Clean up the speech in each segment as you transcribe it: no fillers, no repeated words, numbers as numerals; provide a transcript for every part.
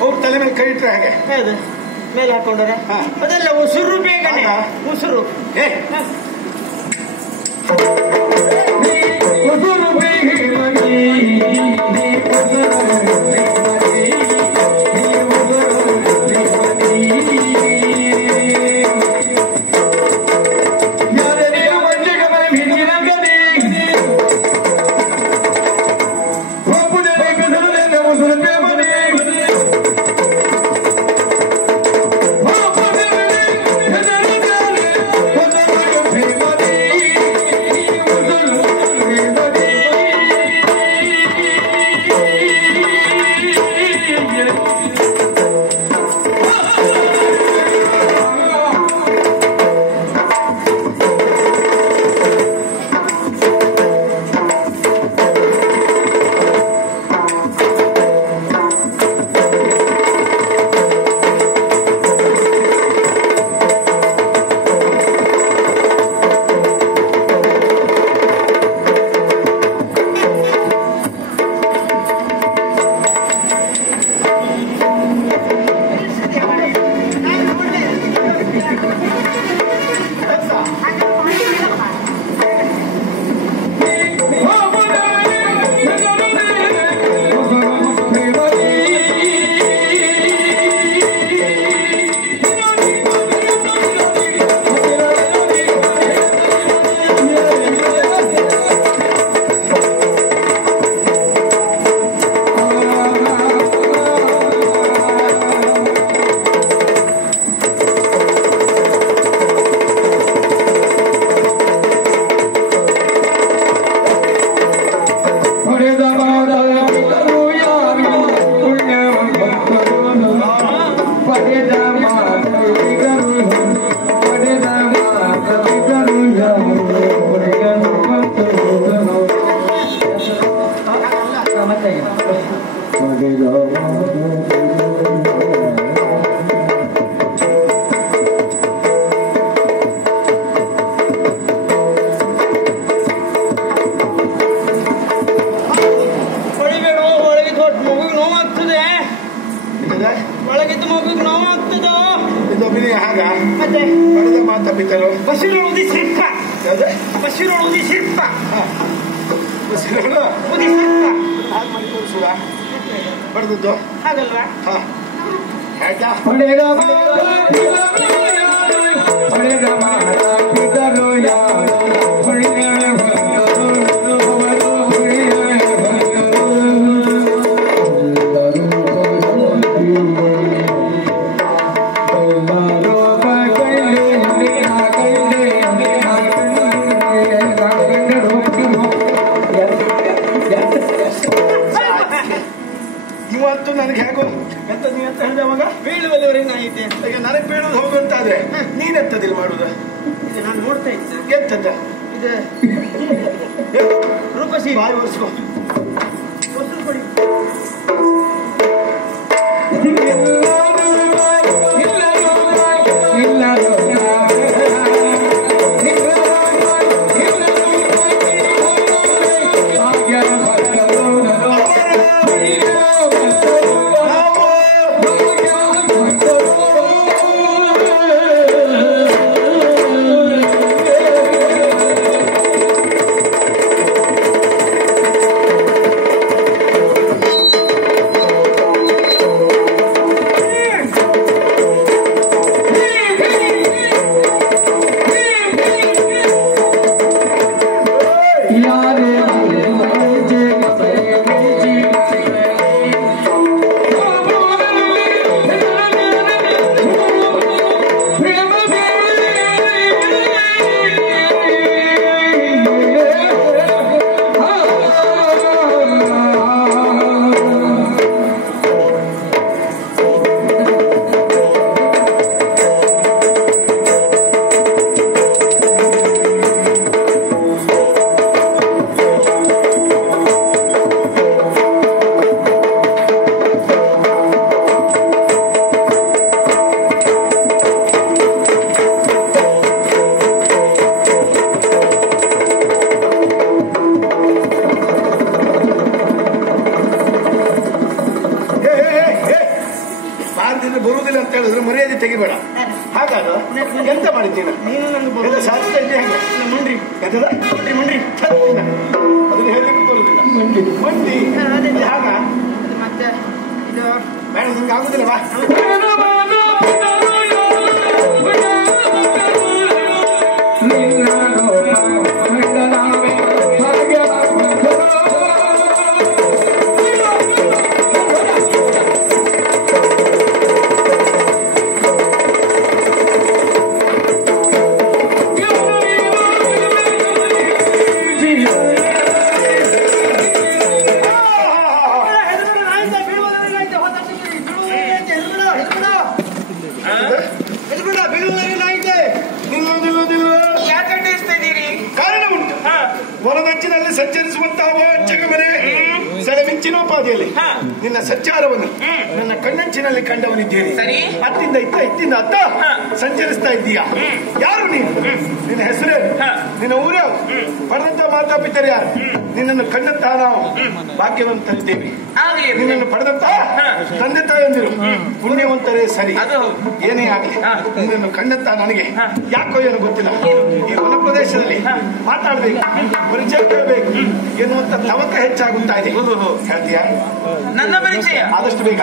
ಅವ್ರ ತಲೆ ಮೇಲೆ ಕೈ ಇಟ್ರೆ ಹಾಗೆ ಹೌದು ಮೇಲೆ ಹಾಕೊಂಡ್ರ ಅದೆಲ್ಲ ಉಸುರು ಬೇಗನೆ ಉಸುರು ಉಸುರು ಒಳಗಿದ್ದು ಮಗುಗೆ ನೋವಾಗ್ತದ ಹಾಗ ಮತ್ತೆ ಮಾತಾಡ್ಬಿಟ್ಟರು ಬಸಿರುಳುದಿ ಶಿಲ್ಪ ಬಸಿರುಳುದಿ ಶಿಲ್ಪ ಬಸಿರುಳುದಿ ಶಿಲ್ಪ ಹಾಗೆ ಮಾಡಿ ತೋರಿಸುವ ಬಡ್ದದ್ದು ಹಾಗಲ್ವಾ ಇವತ್ತು ನನಗೆ ಹೇಗೋ ಎಂತ ನೀ ಅಂತ ಹೇಳಿದೆ ಅವಾಗ ಬೀಳುವಲ್ಲಿವರೆಗೆ ನಾಯಿತೆ ಈಗ ನನಗೆ ಬೀಳುದು ಹೋಗು ಅಂತಾದ್ರೆ ನೀನ್ ಎಂತದಿಲ್ಲ ಮಾಡುದು ಇದು ನಾನು ನೋಡ್ತಾ ಇದ್ದೆ ಎಂತದ್ದ ಇದು ರೂಪಸಿ ಬಾಯಿ ಒರೆಸ್ಕೊ ಹೊಸರು ಕೊಡಿ ಹೇಳಿದ್ರು ಮರ್ಯಾದೆ ತೆಗಿಬೇಡ. ಹಾಗಾದ ಎಂತ ಮಾಡಿದ್ದೀನ ಎಲ್ಲ ಶಾಸ್ತ್ರ ಇದೆ ಹೇಗೆ ಮುಂಡ್ರಿ ಎಂತದ ಮುಂಡ್ರಿ ಅದನ್ನ ಹೇಳಲಿಕ್ಕೆ ಬರುದಿಲ್ಲ. ಮಂಡಿ ಹಾಗ ಮತ್ತೆ ಇದು ಬೇಡ ನಿಮ್ಗೆ ಆಗುದಿಲ್ಲ ಬಾ. ವರದಚ್ಚಿನಲ್ಲಿ ಸಂಚರಿಸುವಂತಹ ಜಗಮನೆ ಸೆಳಮಿಂಚಿನೋಪಾದಿಯಲ್ಲಿ ನಿನ್ನ ಸಂಚಾರವನ್ನು ನನ್ನ ಕಣ್ಣಂಚಿನಲ್ಲಿ ಕಂಡವನಿದ್ದೇನೆ. ಅತ್ತಿಂದ ಇತ್ತಿಂದ ಅತ್ತ ಸಂಚರಿಸ್ತಾ ಇದ್ದೀಯಾ? ಯಾರು ನೀನು? ನಿನ್ನ ಹೆಸರೇನು? ನಿನ್ನ ಊರ್ಯಾವು? ಪಡೆದಂತ ಮಾತಾಪಿತರು ಯಾರು? ನಿನ್ನನ್ನು ಕಂಡಂತ ನಾವು ಭಾಗ್ಯವಂತರಿದ್ದೇವೆ. ನಿನ್ನನ್ನು ಪಡೆದಂತ ತಂದೆ ತಾಯಂದಿರು ಪುಣ್ಯವಂತರೇ ಸರಿ. ಏನೇ ಆಗಲಿ ನಿನ್ನನ್ನು ಕಂಡಂತ ನನಗೆ ಯಾಕೋ ಏನು ಗೊತ್ತಿಲ್ಲ, ಈ ವನ ಪ್ರದೇಶದಲ್ಲಿ ಮಾತಾಡ್ಬೇಕು, ಪರಿಚಯ ಕೇಳಬೇಕು ಎನ್ನುವಂತ ತವಕ ಹೆಚ್ಚಾಗುತ್ತಾ ಇದೆ. ಹೇಳ್ತೀಯಾ? ನನ್ನ ಪರಿಚಯ ಆದಷ್ಟು ಬೇಗ.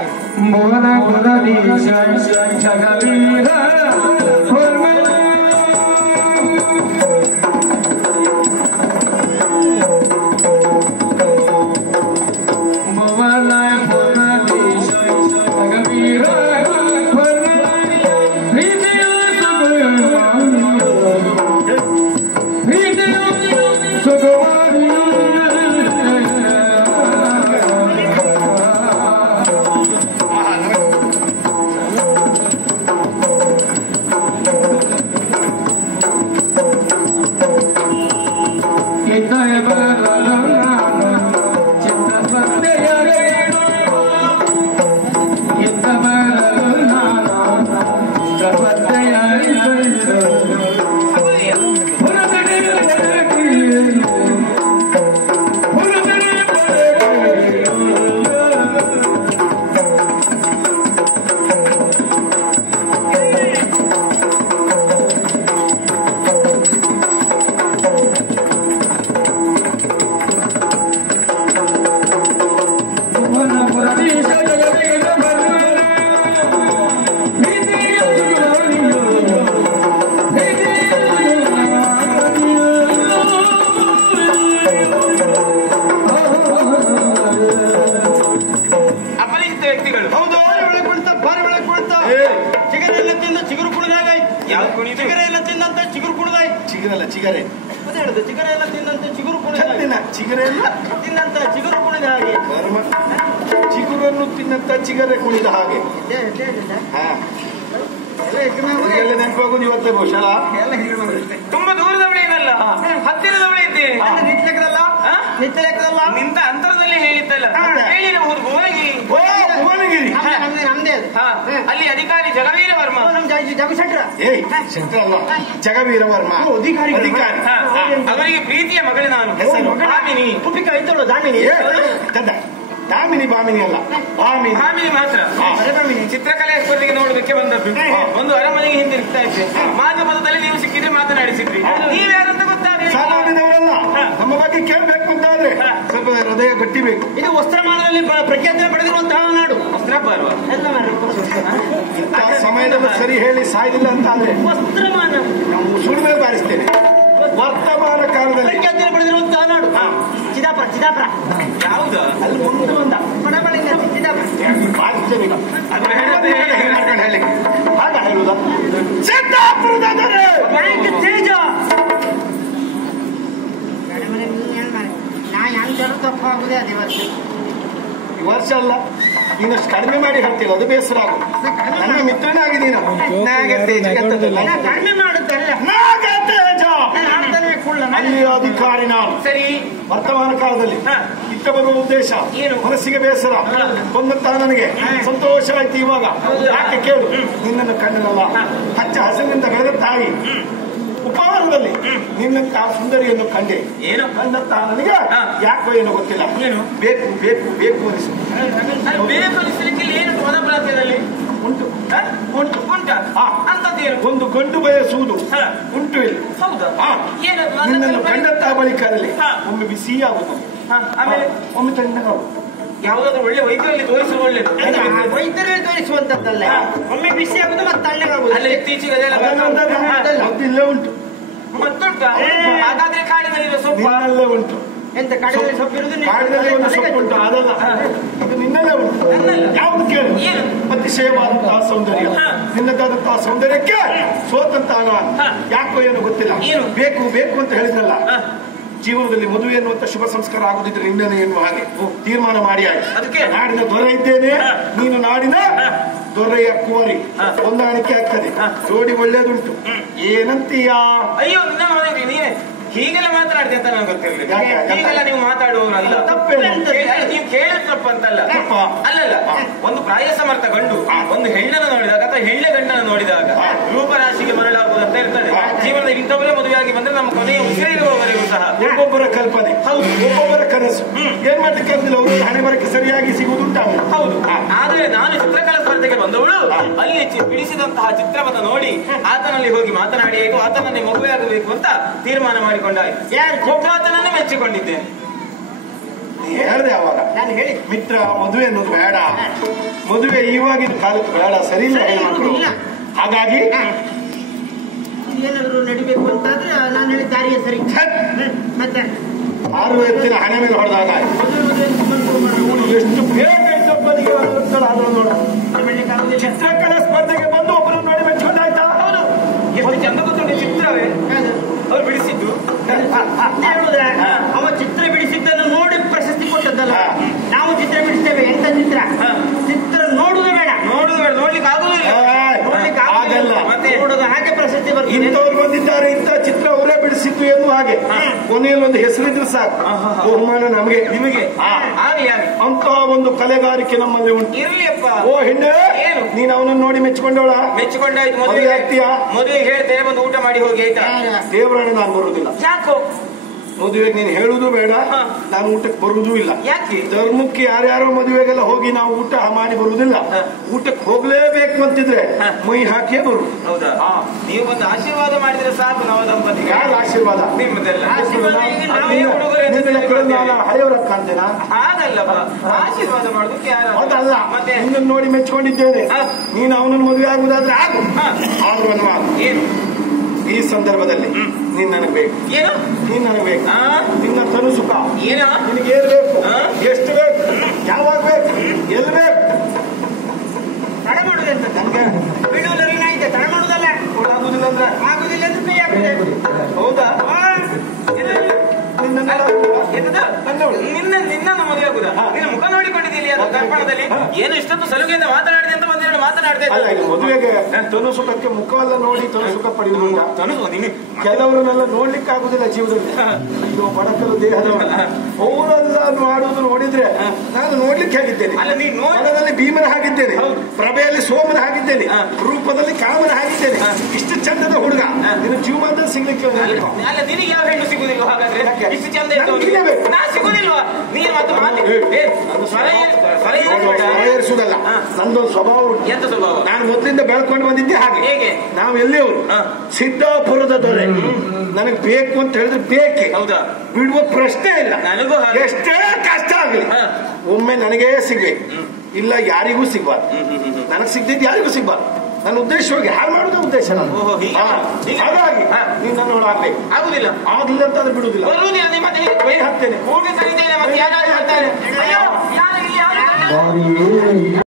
ಚಿಗರೆ ಚಿಗರೆ ಎಲ್ಲ ತಿನ್ನಂತೆ ಚಿಗುರು ಚಿಗರೆ ಎಲ್ಲ ತಿನ್ನಂತ ಚಿಗುರು ಕುಣಿದ ಹಾಗೆ, ಚಿಗುರನ್ನು ತಿನ್ನಂತ ಚಿಗರೆ ಕುಣಿದ ಹಾಗೆ. ನೆನಪಾಗೋದು ಇವತ್ತೇ ಬಹುಶಃ. ತುಂಬಾ ದೂರದವಳೇನಲ್ಲ, ಹತ್ತಿರದವಳೇ ಇದ್ದೆ. ನಿತ್ಯಲೆಕ್ಕದಲ್ಲ ನಿಂತ ಅಂತರದಲ್ಲಿ ಹೇಳಿದ್ದಲ್ಲ, ಹೇಳಿರಬಹುದು. ಭುವನಗಿರಿ ನಮ್ದೇ. ಅಲ್ಲಿ ಅಧಿಕಾರಿ ಜಗವೀರ ವರ್ಮ. ಜಗವೀರ ವರ್ಮ ಅಧಿಕಾರಿ. ಅವರಿಗೆ ಪ್ರೀತಿಯ ಮಗಳೇ ನಾನು. ದಾಮಿನಿ ಉಪ್ಪಿಕ ಐತಳು. ದಾಮಿನಿ ಬಾಮಿನಿ ಅಲ್ಲ, ಭಾಮಿನಿ ಮಾತ್ರ. ಚಿತ್ರಕಲೆ ಸ್ಪರ್ಧೆಗೆ ನೋಡೋದಕ್ಕೆ ಬಂದದ್ದು. ಒಂದು ಅರಮನೆಗೆ ಹಿಂದಿರುಗ್ತಾ ಇದ್ದೆ. ಮಾಧ್ಯಮದಲ್ಲಿ ನೀವು ಸಿಕ್ಕಿದ್ರೆ ಮಾತನಾಡಿಸಿದ್ರಿ. ನೀವ್ಯಾರಂತ ಗೊತ್ತಾಗಲಿಲ್ಲ. ಸಾಮಾನ್ಯದವರಲ್ಲ. ನಮ್ಮ ಬಗ್ಗೆ ಕೇಳಬೇಕು ಅಂತ ಆದ್ರೆ ಸ್ವಲ್ಪ ಹೃದಯ ಗಟ್ಟಿಬೇಕು. ಇದು ವಸ್ತ್ರಮಾನದಲ್ಲಿ ಪ್ರಖ್ಯಾತಿ ಪಡೆದಿರುವಂತಹ ನಾಡು. ವಸ್ತ್ರಪಾರ್ವ ಎಲ್ಲ ಸಮಯದಲ್ಲಿ ಸರಿ ಹೇಳಿ ಸಾಯ್ಲಿಲ್ಲ ಅಂತ ಆದ್ರೆ ವಸ್ತ್ರಮಾನ ನಾವು ಸುಳ್ಳು ಬಾರಿಸ್ತೇನೆ. ವರ್ತಮಾನ ಕಾಲದಲ್ಲಿ ಪ್ರಖ್ಯಾತಿ ಪಡೆದಿರುವಂತಹ ನಾಡು ಚಿದಾಪುರ. ಯಾವುದು? ಅಲ್ಲಿ ಮುಂದೆ ಬಂದ ಬಡಬಳಿಂದ ಚಿದಾಪುರ ಹೇಳಿ ಹಾಗ ಹೇಳುದ ಸಿದ್ದಾಪುರದ ತೇಜ. ನಾ ಹೆಂಗ್ ತಪ್ಪಾಗುದೇ ಅದೇ ವರ್ಷ. ಈ ವರ್ಷ ಅಲ್ಲ, ನೀನಷ್ಟು ಕಡಿಮೆ ಮಾಡಿ ಹೇಳ್ತೀರ, ಅದು ಬೇಸರ ಆಗು. ನನ್ನ ಮಿತ್ರನಾಗಿ ನೀನು ಕಡಿಮೆ ಮಾಡುತ್ತಲ್ಲ. ಅಲ್ಲಿ ಅಧಿಕಾರಿ ನಾನು. ಸರಿ, ವರ್ತಮಾನ ಕಾಲದಲ್ಲಿ ಇತ್ತ ಬರುವ ಉದ್ದೇಶ ಏನು? ಮನಸ್ಸಿಗೆ ಬೇಸರ ಬಂದಂತ ನನಗೆ ಸಂತೋಷ ಆಯ್ತು. ಇವಾಗ ಯಾಕೆ ಕೇಳು, ನಿನ್ನನ್ನು ಕಣ್ಣಲ್ಲ ಹಚ್ಚ ಹಸಿರಿನಿಂದ ಬೆಳೆದ ತಾಯಿ ಉಪಹಾರದಲ್ಲಿ ನಿನ್ನಂತ ಸುಂದರಿಯನ್ನು ಕಂಡೆ. ಏನು ಕಂಡಂತ ನನಗೆ ಯಾಕೋ ಏನೋ ಗೊತ್ತಿಲ್ಲ, ಬೇಕು ಬೇಕು ಬೇಕು ಅನಿಸು. ಬೇಕು ಅನಿಸಲಿಕ್ಕೆ ಏನು ಪದಪ್ರಾಂತ್ಯದಲ್ಲಿ ಉಂಟು. ಉಂಟಾ ಅಂತದ್ದೇನು? ಒಂದು ಗಂಡು ಬಯಸುವುದು ಉಂಟು ಇಲ್ಲ. ಹೌದಾ? ಏನದು? ನಿನ್ನನ್ನು ಕಂಡಂತಹ ಬಳಿಕರಲ್ಲಿ ಒಮ್ಮೆ ಬಿಸಿಯಾಗುವುದು, ಆಮೇಲೆ ಒಮ್ಮೆ ತಣ್ಣಗಾಗುವುದು. ಯಾವುದಾದ್ರೂ ಒಳ್ಳೆ ವೈದ್ಯರಲ್ಲಿ ತೋರಿಸುವ ಒಳ್ಳೆದು. ವೈದ್ಯರಲ್ಲಿ ತೋರಿಸುವಂತದ್ದಲ್ಲ, ಒಮ್ಮೆ ಬಿಸಿ ಆಗುದು ಮತ್ತೆ ತಣ್ಣಗಾಗುದು. ಅಲ್ಲ ಇತ್ತೀಚೆಗೆ ಅದೆಲ್ಲ ಇಲ್ಲೇ ಉಂಟು. ಮತ್ತುಂಟು. ಹಾಗಾದ್ರೆ ಕಾಡಿನಲ್ಲಿರೋ ಸೊಪ್ಪು ನಿನ್ನಲ್ಲೇ ಉಂಟು. ಎಂತ ಕಾಡಿನಲ್ಲಿ ಸೊಪ್ಪು ಇರುವುದು? ಕಾಡಿನಲ್ಲಿ ಒಂದು ಸೊಪ್ಪು ಉಂಟು, ಅದಲ್ಲ ಅದು ನಿನ್ನಲ್ಲೇ ಉಂಟು. ಯಾವುದು ಕೇಳು? ಅತಿಶಯವಾದಂತಹ ಸೌಂದರ್ಯ, ನಿನ್ನದಾದಂತಹ ಸೌಂದರ್ಯಕ್ಕೆ ಸೋತಂತಹ ಯಾಕೋ ಏನು ಗೊತ್ತಿಲ್ಲ. ಬೇಕು ಬೇಕು ಅಂತ ಹೇಳಿದ್ನಲ್ಲ, ಜೀವನದಲ್ಲಿ ಮದುವೆ ಎನ್ನುವಂತ ಶುಭ ಸಂಸ್ಕಾರ ಆಗುದಿದ್ರೆ ನಿನ್ನನೆ ಎನ್ನುವ ಹಾಗೆ ತೀರ್ಮಾನ ಮಾಡಿ ಆಯ್ತು. ಅದಕ್ಕೆ ನಾಡಿನ ದೊರೆ ಇದ್ದೇನೆ, ನೀನು ನಾಡಿನ ದೊರೆಯ ಕೋರಿ ಹೊಂದಾಣಿಕೆ ಆಗ್ತದೆ. ಜೋಡಿ ಒಳ್ಳೇದುಂಟು. ಏನಂತೀಯಾ? ಅಯ್ಯೋ ನೀನೆ ಹೀಗೆಲ್ಲ ಮಾತನಾಡ್ತೀವಿ ಅಂತ ನಂಗೆ ಗೊತ್ತಿರಲಿಲ್ಲ. ಹೀಗೆಲ್ಲ ನೀವು ಮಾತಾಡುವವರಲ್ಲ. ನೀವು ಕೇಳಿದ ತಪ್ಪಂತಲ್ಲ. ಅಲ್ಲಲ್ಲ, ಒಂದು ಪ್ರಾಯ ಸಮರ್ಥ ಗಂಡು ಒಂದು ಹೆಣ್ಣನ್ನು ನೋಡಿದಾಗ ಅಥವಾ ಹೆಣ್ಣೆ ಗಂಡನ್ನು ನೋಡಿದಾಗ ರೂಪರಾಶಿಗೆ ಮರಳಾಗುವುದಂತ ಇರ್ತದೆ. ಜೀವನದಲ್ಲಿ ಇಂಥವರೇ ಮದುವೆಯಾಗಿ ಬಂದ್ರೆ ನಮ್ಮ ಕೊನೆಯ ಉಸಿರಿರುವವರೆಗೂ ಸಹ ಒಬ್ಬೊಬ್ಬರ ಕಲ್ಪನೆ, ಹೌದು, ಒಬ್ಬೊಬ್ಬರ ಕನಸು. ಏನ್ ಮಾಡ್ಲಿಕ್ಕೆ ಅವರು ಹಣೆ ಬರಕ್ಕೆ ಸರಿಯಾಗಿ ಸಿಗುವುದುಂಟು. ಹೌದು. ಆದ್ರೆ ನಾನು ಚಿತ್ರಕಲಾ ಸ್ಪರ್ಧೆಗೆ ಬಂದವಳು ಅಲ್ಲಿ ಬಿಡಿಸಿದಂತಹ ಚಿತ್ರವನ್ನು ನೋಡಿ ಆತನಲ್ಲಿ ಹೋಗಿ ಮಾತನಾಡಿ ಆಯ್ತು, ಆತನನ್ನೇ ಮದುವೆಯಾಗಬೇಕು ಅಂತ ತೀರ್ಮಾನ ಮಾಡಿಕೊಂಡಾಯ್ತು. ಒಬ್ಬ ಆತನನ್ನೇ ಮೆಚ್ಚಿಕೊಂಡಿದ್ದೇನೆ. ಹೇಳಿದೆ ಅವಾಗ, ನಾನು ಹೇಳಿ ಮಿತ್ರ, ಮದುವೆ ಅನ್ನೋದು ಬೇಡ, ಮದುವೆ ಇವಾಗಿನ ಕಾಲಕ್ಕೆ ಬೇಡ, ಸರಿ ಇಲ್ಲ ಹೆಣ್ಮಕ್ಳು. ಹಾಗಾಗಿ ಏನಾದ್ರು ನಡಿಬೇಕು ಅಂತಾದ್ರೆ ನಾನು ಹೇಳಿದ ದಾರಿಯೇ ಸರಿ. ಮತ್ತೆ 6 ಎತ್ತಿನ ಹಣೆ ಮೇಲೆ ಹೊಡೆದಾಗ ಎಷ್ಟು ಬೇಗ ಇನ್ನೊಬ್ಬನಿಗೆ ನೋಡ. ಚಿತ್ರಕಲಾ ಸ್ಪರ್ಧೆಗೆ ಬಂದು ಒಬ್ಬರನ್ನು ನೋಡಿ ಮೆಚ್ಕೊಂಡಾಯ್ತಾ? ಹೌದು. ಎಷ್ಟು ಚಂದ ಗೊತ್ತುಂಟು ಚಿತ್ರವೇ ಅವ್ರು ಬಿಡಿಸಿದ್ದು. ಹೇಳುದ್ರೆ ಅವ ಚಿತ್ರ ಬಿಡಿಸಿದ್ದನ್ನು ನೋಡಿ ಪ್ರಶಸ್ತಿ ಕೊಟ್ಟದ್ದಲ್ಲ. ನಾವು ಚಿತ್ರ ಬಿಡಿಸ್ತೇವೆ. ಎಂತ ಚಿತ್ರ? ಚಿತ್ರ ನೋಡುದು ಬೇಡ, ನೋಡ್ಲಿಕ್ಕೆ ಆಗುದಿಲ್ಲ. ಆಗಲ್ಲ. ಮತ್ತೆ ನೋಡುದು ಹಾಗೆ ಪ್ರಶಸ್ತಿ ಬರ್ತದೆ. ಇಂಥವ್ರು ಬಂದಿದ್ದಾರೆ, ಇಂಥ ಚಿತ್ರ ಅವರೇ ಬಿಡಿಸಿದ್ದು ಎನ್ನುವ ಹಾಗೆ ಕೊನೆಯಲ್ಲಿ ಒಂದು ಹೆಸರಿದ್ರು ಸಾಕು, ಬಹುಮಾನ ನಮಗೆ ನಿಮಗೆ. ಅಂತ ಒಂದು ಕಲೆಗಾರಿಕೆ ನಮ್ಮಲ್ಲಿ ಉಂಟು. ಇರ್ಲಿಯಪ್ಪ. ಓ ಹೆಣ್ಣೆ, ನೀನು ಅವನನ್ನು ನೋಡಿ ಮೆಚ್ಚಿಕೊಂಡವಳ? ಮೆಚ್ಚಿಕೊಂಡಾಯ್ತು. ಮದುವೆ ಆಗ್ತೀಯಾ? ಮದುವೆಗೆ ಹೇಳ್ತೇನೆ, ಬಂದು ಊಟ ಮಾಡಿ ಹೋಗಿ ಆಯ್ತಾ? ದೇವರನ್ನ ನಾನು ಬರುವುದಿಲ್ಲ. ಯಾಕೋ? ಮದುವೆಗೆ ನೀನು ಹೇಳುದು ಬೇಡ, ನಾನು ಊಟಕ್ಕೆ ಬರುವುದೂ ಇಲ್ಲ. ಯಾಕೆ? ಧರ್ಮಕ್ಕೆ ಯಾರ್ಯಾರೋ ಮದುವೆಗೆಲ್ಲ ಹೋಗಿ ನಾವು ಊಟ ಮಾಡಿ ಬರುವುದಿಲ್ಲ. ಊಟಕ್ಕೆ ಹೋಗ್ಲೇಬೇಕು ಅಂತಿದ್ರೆ ಮೈ ಹಾಕೇ ಬರು. ಹೌದಾ? ನೀವು ಒಂದು ಆಶೀರ್ವಾದ ಮಾಡಿದ್ರೆ ಸಾಕು ನವ ದಂಪತಿಗೆ. ಯಾರ ಆಶೀರ್ವಾದ? ನಿಮ್ಮದೆಲ್ಲ ಹಳೆಯವರ ಕಾಣ್ತೇನಾ? ಹಾಗಲ್ಲಪ್ಪ, ಆಶೀರ್ವಾದ ಮಾಡೋದಕ್ಕೆ ಯಾರು? ಅದಲ್ಲ, ಮತ್ತೆ ನಿನ್ನನ್ನು ನೋಡಿ ಮೆಚ್ಕೊಂಡಿದ್ದೇನೆ. ನೀನು ಅವನನ್ನು ಮದುವೆ ಆಗುವುದಾದ್ರೆ ಆಗು. ಆದ್ರೂ ಅನ್ನುವ ಏನು ಈ ಸಂದರ್ಭದಲ್ಲಿ ನೀನ್ ನನಗೆ ಬೇಕು. ಏನು? ನೀನ್ ನನಗೆ ಬೇಕು. ನಿನ್ನ ತನು ಸುಖ ಏನೋ ನಿನಗೆ ಏನ್ ಬೇಕು, ಎಷ್ಟು ಬೇಕು, ಯಾವಾಗ ಬೇಕು, ಎಲ್ಲಿ ಬೇಕು? ತಡ ಮಾಡುದಂತ ನನ್ಗೆ ಬಿಡುವುದರಿಂದ ತಡ ಮಾಡುದಲ್ಲ. ಆಗುದಿಲ್ಲ ಅಂದ್ರೆ ಆಗುದಿಲ್ಲ ಅಂದ್ರೆ ಕೈ ಆಗುದೆ. ಹೌದಾ? ನಿನ್ನನ್ನು ಮದುವೆ ಆಗುದಾ? ನಿನ್ನ ಮುಖ ನೋಡಿಕೊಂಡಿದ್ದೀನಿ ಅದು ದರ್ಪಣದಲ್ಲಿ. ಏನು ಇಷ್ಟೊಂದು ಸಲುಗೆಯಿಂದ ಮಾತನಾಡಿದೆ ಅಂತ ಒಂದೆರಡು ಮಾತನಾಡ್ತಾ ಇದ್ದೆ. ಮದುವೆಗೆ ತನು ಸುಖಕ್ಕೆ ಮುಖವೆಲ್ಲ ನೋಡಿ ತನು ಸುಖ ಪಡೆಯುವುದಿಲ್ಲ. ಕೆಲವರನ್ನೆಲ್ಲ ನೋಡ್ಲಿಕ್ಕೆ ಆಗುದಿಲ್ಲ ಜೀವನದಲ್ಲಿ. ಇದು ಬಡಕಲು ದೇಹದವರು ಅವರೆಲ್ಲ ಮಾಡುವುದು ನೋಡಿದ್ರೆ ನಾನು ನೋಡ್ಲಿಕ್ಕೆ ಆಗಿದ್ದೇನೆ. ಮನದಲ್ಲಿ ಭೀಮನ ಹಾಗಿದ್ದೇನೆ, ಪ್ರಭೆಯಲ್ಲಿ ಸೋಮನ ಹಾಗಿದ್ದೇನೆ, ರೂಪದಲ್ಲಿ ಕಾಮನ ಹಾಗಿದ್ದೇನೆ. ಇಷ್ಟು ಚಂದದ ಹುಡುಗ ನಿನ್ನ ಜೀವನದಲ್ಲಿ ಸಿಗ್ಲಿಕ್ಕೆ ಅಲ್ಲ. ನಿನಗೆ ಯಾವ ಹೆಣ್ಣು ಸಿಗುದಿಲ್ವ? ಹಾಗಾದ್ರೆ ಇಷ್ಟು ಚಂದ ನಾ ಸಿಗುದಿಲ್ವಾ? ನೀನು ಮತ್ತೆ ಏರಿಸುವುದಲ್ಲ, ನಂದೊಂದು ಸ್ವಭಾವ ಉಂಟು. ಎಂತ ಸ್ವಭಾವ? ನಾನು ಮೊದಲಿಂದ ಬೆಳ್ಕೊಂಡು ಬಂದಿದ್ದೆ ಹಾಗೆ. ಹೇಗೆ? ನಾವು ಎಲ್ಲಿಯವರು ಸಿದ್ದಾಪುರದ ದೊರೆ. ನನಗೆ ಬೇಕು ಅಂತ ಹೇಳಿದ್ರೆ ಬೇಕೆ. ಹೌದಾ? ಬಿಡುವ ಪ್ರಶ್ನೆ ಇಲ್ಲ. ನನಗೂ ಎಷ್ಟೇ ಕಷ್ಟ ಆಗಲಿ ಒಮ್ಮೆ ನನಗೇ ಸಿಗ್ಬೇಕು, ಇಲ್ಲ ಯಾರಿಗೂ ಸಿಗ್ಬಾರ್ದು. ನನಗೆ ಸಿಗ್ದಿದ್ದು ಯಾರಿಗೂ ಸಿಗ್ಬಾರ್ದು. ನನ್ನ ಉದ್ದೇಶವಾಗಿ ಹಾಳು ಮಾಡುವುದೇ ಉದ್ದೇಶ ನಾನು. ಹಾಗಾಗಿ ನೀನು ನನ್ನೊಳಗೆ ಆಗ್ಬೇಕು. ಆಗುದಿಲ್ಲ. ಆಗ್ಲಿಲ್ಲ ಅಂತ ಅದು ಬಿಡುವುದಿಲ್ಲ. ಕೈ ಹಾಕ್ತೇನೆ.